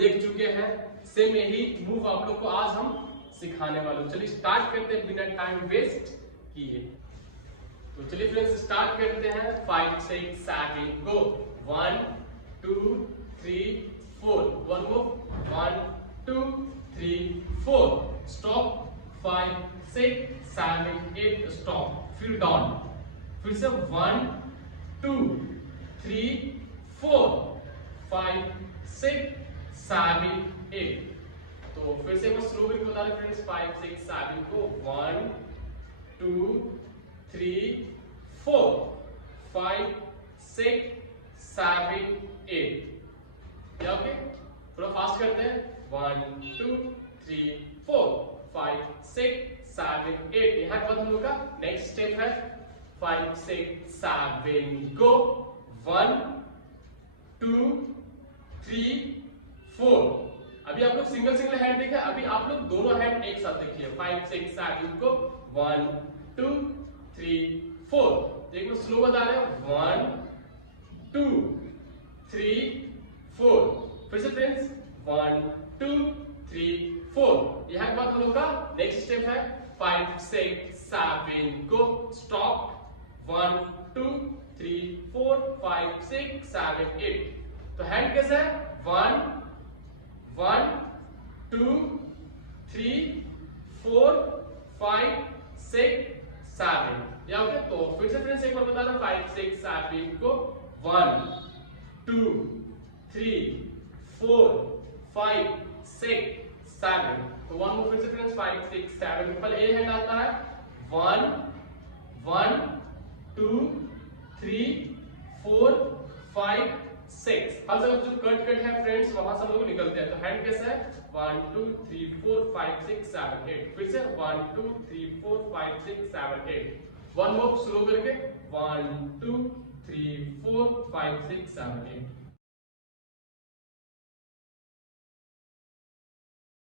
देख चुके हैं, सेम यही मूव आप लोग को आज हम सिखाने वाले। चलिए स्टार्ट करते हैं बिना टाइम वेस्ट किए। तो चलिए फ्रेंड्स स्टार्ट करते हैं। 5 6 7 गो। 1 2 3 4। One move. 1 2 3 4 स्टॉप। 5 6 7 8 स्टॉप, फिर डाउन। फिर से 1 2 3 4 5 6 7 8। तो फिर से मैं स्लो करके बता रहा हूं फ्रेंड्स। 5 6 7 को 1 2 3 4 5 6 7 8। या ओके, थोड़ा फास्ट करते हैं। 1 2 3 4 5 6 7 8। यहाँ के बाद हम लोग का नेक्स्ट स्टेप है 5 6 7 गो। 1 2 3 4। अभी आप लोग सिंगल सिंगल हैंड देखे, अभी आप लोग दोनों हैंड एक साथ देखिए। 5 6 7 को 1 2 3 4। देखो स्लो बता रहे हैं। 1 2 3 4। फिर से फ्रेंड्स 1 2 3 4। यहाँ के बाद हम लोग का नेक्स्ट स्टेप है 5 6 7 को स्टॉप। 1 2 3 4 5 6 7 8। तो हैंड कैसा है? 1 1 2 3 4 5 6 7। या ओके, तो फिर से फ्रेंड्स एक बार बता रहा हूं। 5 6 7 को 1 2 3 4 5 6 7। तो वन मूव फिर से फ्रेंड्स 5 6 7 के पहले ए हैंड आता है। 1 1 2 3 4 5 6। हर जगह जो कट है फ्रेंड्स वहां से हम लोग निकलते हैं। तो हैंड कैसा है? 1 2 3 4 5 6 7 8। फिर से 1 2 3 4 5 6 7 8। वन मूव स्लो करके 1 2 3 4 5 6 7 8।